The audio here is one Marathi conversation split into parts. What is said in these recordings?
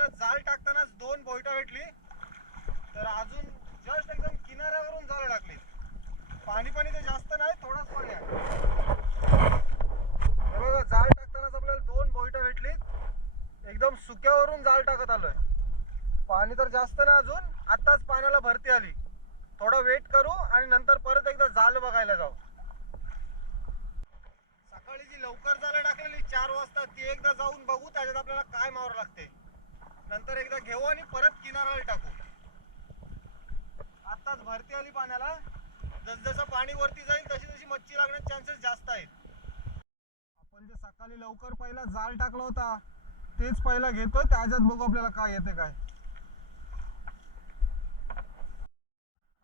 आपल्याला जाळ टाकतानाच 2 बोईटा भेटली. तर अजून जस्ट एकदम किनाऱ्यावरून जाळ टाकली. पाणी तर जास्त नाही, थोडाच पाणी आहे. बघा, जाळ टाकतानाच आपल्याला 2 बोईटा भेटली. एकदम सुक्यावरून जाळ टाकत आलोय. पाणी तर जास्त नाही अजून, आताच पाण्याला भरती आली. थोडा वेट करू आणि नंतर परत एकदा जाळ बघायला जाऊ. सकाळी जी लवकर जाळ टाकलेली 4 वाजता, ती एकदा जाऊन बघू, त्याच्यात आपल्याला काय मावर लागते. नंतर एकदा घेऊ आणि परत किनाऱ्याला टाकू. आताच भरती आली पाण्याला. जसजसं पाणी वरती जाईल तशी तशी मच्छी लागण्याचे चान्सेस जास्त आहेत. आपण जे सकाळी लवकर पहिला जाळ टाकला होता तेच पहिला घेतोय, त्याच्यात बघू आपल्याला काय येते काय.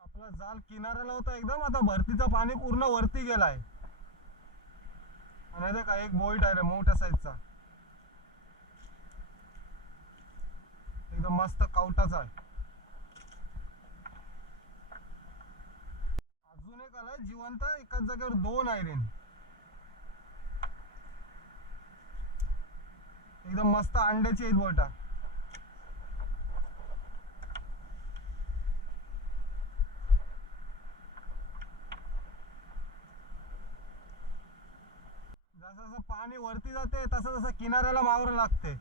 आपला जाळ किनाऱ्याला होता एकदम, आता भरतीचं पाणी पूर्ण वरती गेलाय. आणि का एक बोईट आहे रे मोठ्या साईजचा, एकदम मस्त कावटाचा आहे. अजून एक आलाय जिवंत, एकाच जागेवर 2 आयरेन. एकदम मस्त अंड्याची आहेत बोटा. जसं जसं पाणी वरती जाते तसं तसं किनाऱ्याला मावरं लागते.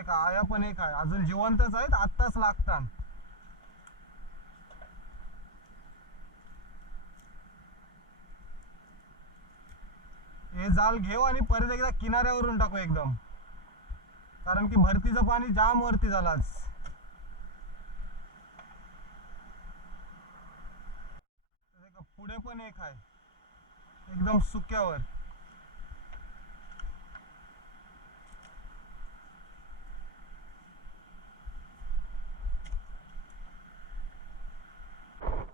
का आया पण एक आहे, अजून जिवंतच आहेत, आत्ताच लागतात. हे जाल घेऊ आणि परत एकदा किनाऱ्यावरून टाकू एकदम, कारण की भरतीचं पाणी जाम वरती झालाच. पुढे पण एक आहे एकदम सुक्यावर.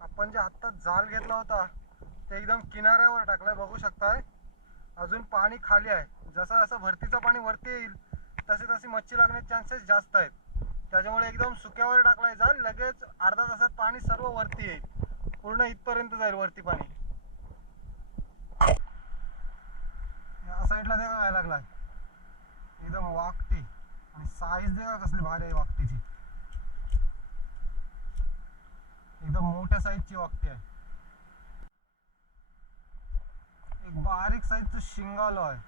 आपण जे आत्ता जाल घेतला होता ते एकदम किनाऱ्यावर टाकलाय, बघू शकताय. अजून पाणी खाली आहे. जसं जसं भरतीचं पाणी वरती येईल तसे तशी मच्छी लागण्याचे चान्सेस जास्त आहेत. त्याच्यामुळे एकदम सुक्यावर टाकलाय जाल. लगेच अर्धा तासात पाणी सर्व वरती येईल, पूर्ण इथपर्यंत जाईल वरती पाणी. या साईडला देखा काय लागलाय, एकदम वाकटी. आणि साईज देखा कसली भारी आहे वाकटीची, एकदम मोठ्या साईजची वाकटी आहे. एक बारीक साईजचं शिंगालो आहे.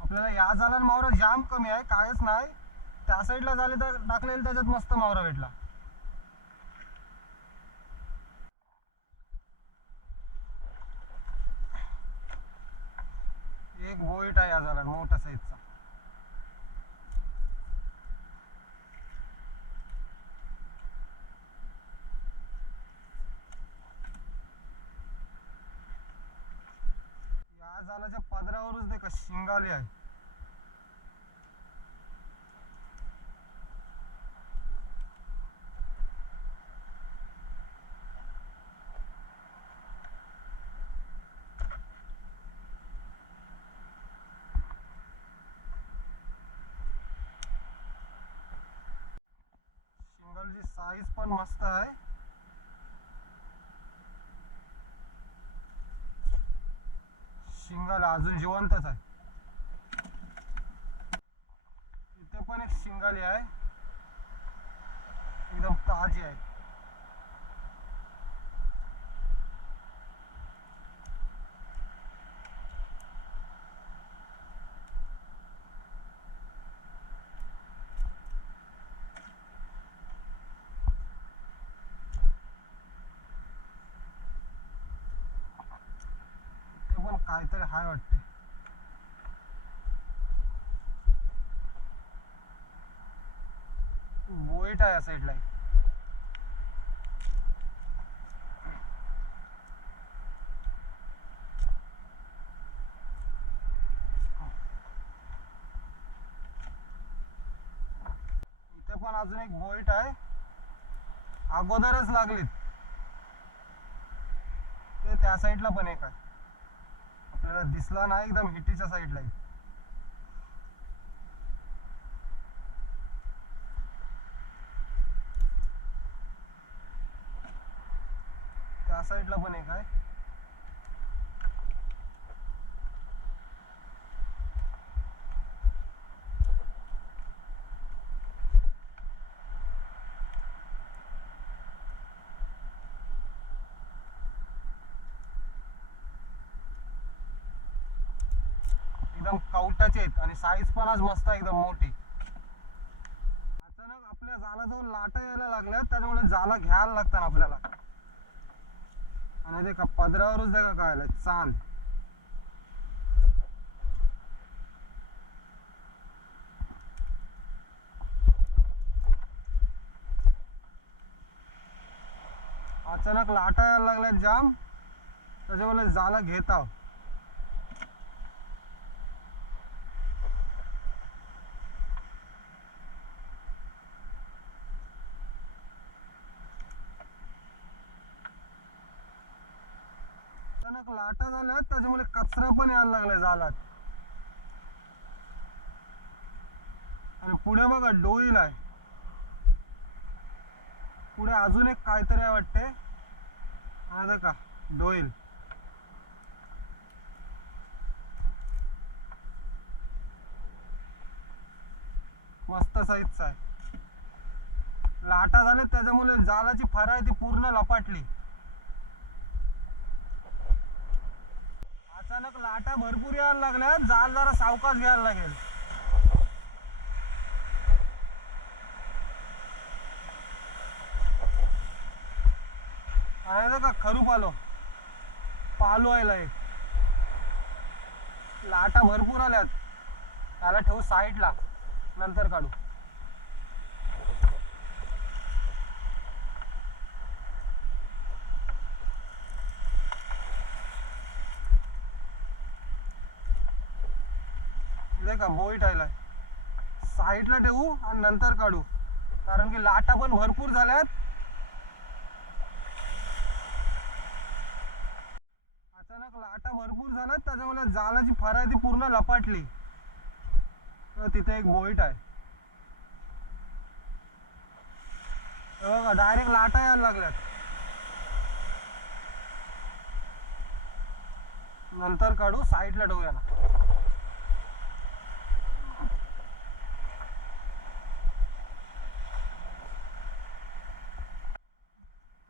आपल्याला या जाळ्यात मावरा जाम कमी आहे, कायच नाही. त्या साईडला झाले तर टाकलेलं त्याच्यात मस्त मावरा भेटला. एक बोईट आहे या जाळ्यात मोठ्या साईजचा. या जाळ्याच्या पदरावरच देखा शिंगाली आहे. शिंगालीची साईज पण मस्त आहे. शिंगाल अजून जिवंतच आहे. इथे पण एक शिंगाली आहे, एकदम ताजी आहे. ते पण काहीतरी हाय वाटते. बोईट आहे या साईडला. इथे पण अजून एक बोईट आहे, अगोदरच लागलीत. ते त्या साईडला पण एक आहे, आपल्याला दिसला नाही, एकदम हिटीच्या साईडला आहे. साईडला पण एक आहे. एकदम कवटाचे आहेत आणि साईज पण आज मस्त एकदम मोठी. अचानक आपल्या जालाजवळ लाटा यायला लागल्या, त्यामुळे जाला घ्यायला लागतात आपल्याला. आणि ते का पदरावरच देखा काय आलं चांद. अचानक लाटा यायला लागल्या जाम, त्याच्यामुळे जाला घेत आहो. अचानक लाटा झाल्यात, त्याच्यामुळे कचरा पण यायला लागलाय जालात. आणि पुढे बघा डोईल आहे. पुढे अजून एक काहीतरी आहे वाटते. हा का डोईल. मस्त साईजचा आहे. लाटा झाल्या त्याच्यामुळे जालाची फर आहे ती पूर्ण लपाटली. अचानक लाटा भरपूर यायला लागल्या, जाल जरा सावकाश घ्यायला लागेल. आणि का खरूप आलो पालो आयला एक. लाटा भरपूर आल्यात, त्याला ठेवू साईडला, नंतर काढू. का बोईट आलाय, साईडला ठेवू आणि नंतर काढू, कारण की लाटा पण भरपूर झाल्यात. अचानक लाटा भरपूर झाल्यात, त्याच्यामुळे जालाची फर आहे ती पूर्ण लपाटली. तर तिथे एक बोईट आहे बघा, डायरेक्ट लाटा यायला लागल्यात. नंतर काढू, साईडला ठेवू याला.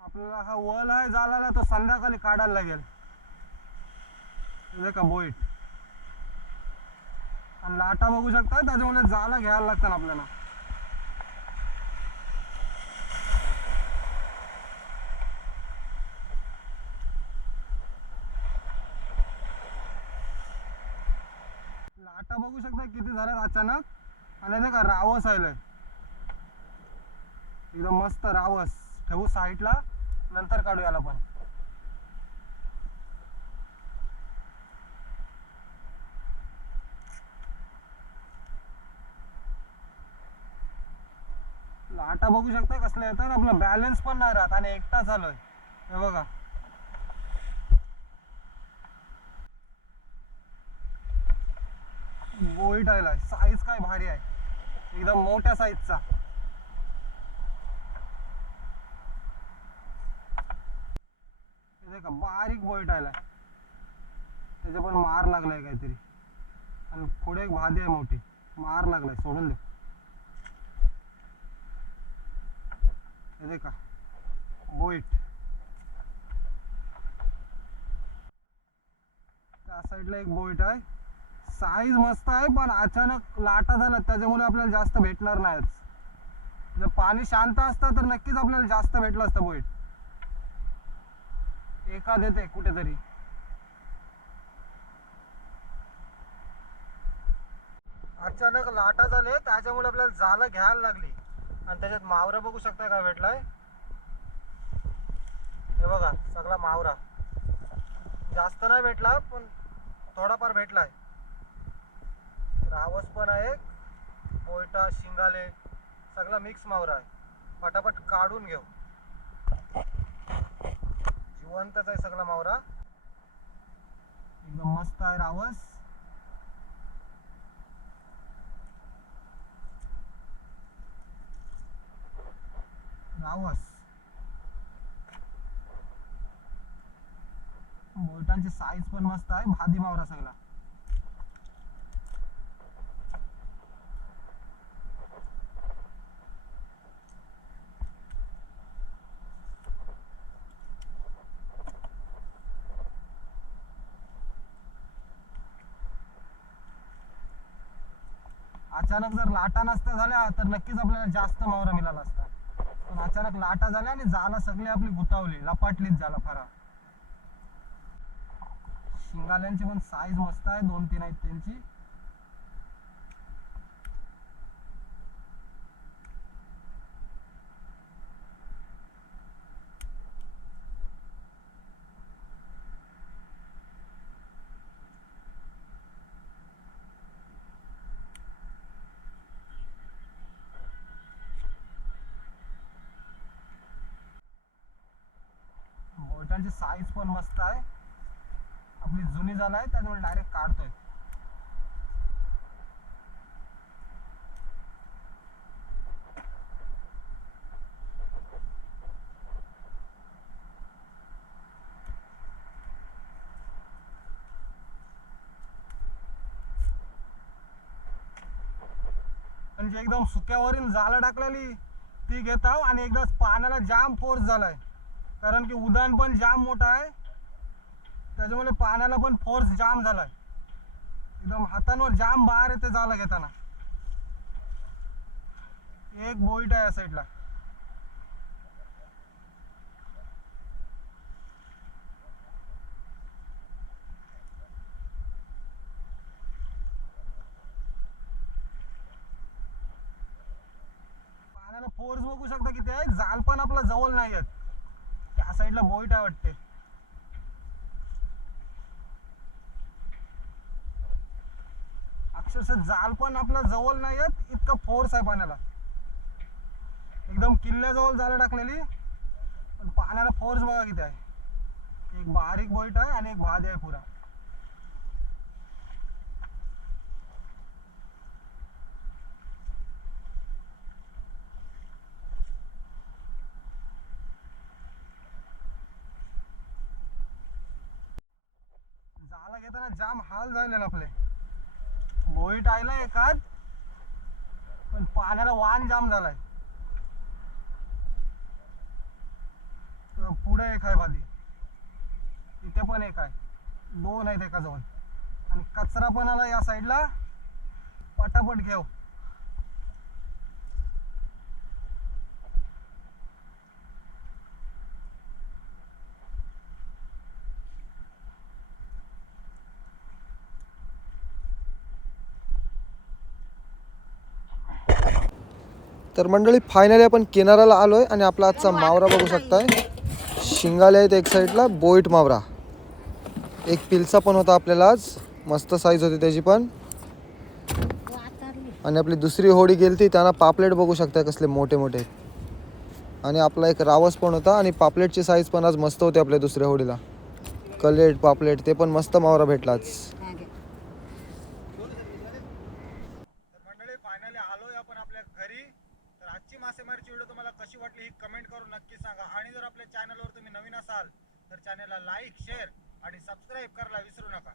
आपल्याला हा वल आहे जालाला, तो संध्याकाळी काढायला लागेल. का बोईट आणि लाटा बघू शकता, त्याच्यामुळे जाला घ्यायला लागतात आपल्याला. लाटा बघू शकता किती झाल्यात अचानक. आणि नाही का रावस आलंय एकदम मस्त रावस. ठेवू साईडला, नंतर काढू याला पण. लाटा बघू शकता कसल्या येतात, आपला बॅलन्स पण नाही राहत आणि एकटा झालोय. हे बघा बोईट आलाय, साईज काय भारी आहे, एकदम मोठ्या साईजचा. का बारीक बोईट आलाय, त्याच्या पण मार लागलाय काहीतरी. आणि पुढे एक भादी आहे मोठी, मार लागलाय, सोडून दे. का बोईट त्या साईडला एक बोईट आहे, साईज मस्त आहे. पण अचानक लाटा झाला त्याच्यामुळे आपल्याला जास्त भेटणार नाहीच. जर पाणी शांत असतं तर नक्कीच आपल्याला जास्त भेटलं असतं बोईट. एखाद येते कुठेतरी. अचानक लाटा झाले त्याच्यामुळे आपल्याला जाला घ्यायला लागली. आणि त्याच्यात मावरा बघू शकता काय भेटलाय. हे बघा सगळा मावरा, जास्त नाही भेटला पण थोडाफार भेटलाय. रावस पण आहे, बोयटा शिंगाले सगळा मिक्स मावरा आहे. पटापट काढून घेऊ, जिवंतच आहे सगळा मावरा, एकदम मस्त आहे रावस. रावस बोलटांची साईज पण मस्त आहे, भादी मावरा सगळा. अचानक जर लाटा नसत्या झाल्या तर नक्कीच आपल्याला जास्त मावरा मिळाला असता, पण अचानक लाटा झाल्या आणि जाला सगळी आपली गुतावली, लपाटलीच झाला फारा. शिंगाल्यांची पण साईज मस्त आहे, 2-3 आहेत त्यांची. बोलटांची साईज पण मस्त आहे, आपली जुनी झाला आहे त्याच्यामुळे डायरेक्ट काढतोय. म्हणजे एकदम सुक्यावरील जाळं टाकलेली ती घेताव आणि एकदा पाण्याला जाम फोर्स झालाय, कारण की उदान पण जाम मोठा आहे त्याच्यामुळे पाण्याला पण फोर्स जाम झालाय. एकदम हातांवर जाम बाहेर येते जाळं घेताना. एक बोईट आहे या साईडला. पाण्याला फोर्स बघू शकता किती आहे, जाल पण आपला जवळ नाही येत. त्या साईडला बोईट आहे वाटते. अक्षरशः जाल पण आपला जवळ नाही येत, इतका फोर्स आहे पाण्याला. एकदम किल्ल्याजवळ जाळं टाकलेली, पण पाण्याला फोर्स बघा किती आहे. एक बारीक बोईट आहे आणि एक भाद आहे पुरा. जाळं घेताना जाम हाल झालेला आपले. बोईट आयला एकात, पण पाण्याला वान जाम झालाय. पुढे एक आहे भादी, इथे पण एक आहे, 2 आहेत एका जवळ. आणि कचरा पण आला या साईडला, पटापट घेऊ. तर मंडळी फायनली आपण किनाऱ्याला आलोय आणि आपला आजचा मावरा बघू शकताय. शिंगाले आहेत एक साईडला, बोईट मावरा. एक पिलसा पण होता आपल्याला आज, मस्त साईज होती त्याची पण. आणि आपली दुसरी होडी गेलती, त्यांना पापलेट बघू शकताय कसले मोठे मोठे. आणि आपला एक रावस पण होता आणि पापलेटची साईज पण आज मस्त होती आपल्या दुसऱ्या होडीला. कलेट पापलेट ते पण मस्त मावरा भेटला आज. मंडळी फायनली आलोय आपण आपल्या घरी. तर आजची मासेमारीची व्हिडिओ तुम्हाला कशी वाटली ही कमेंट करून नक्की सांगा. आणि जर आपल्या चॅनलवर तुम्ही नवीन असाल तर चॅनलला लाईक, शेअर आणि सबस्क्राईब करायला विसरू नका.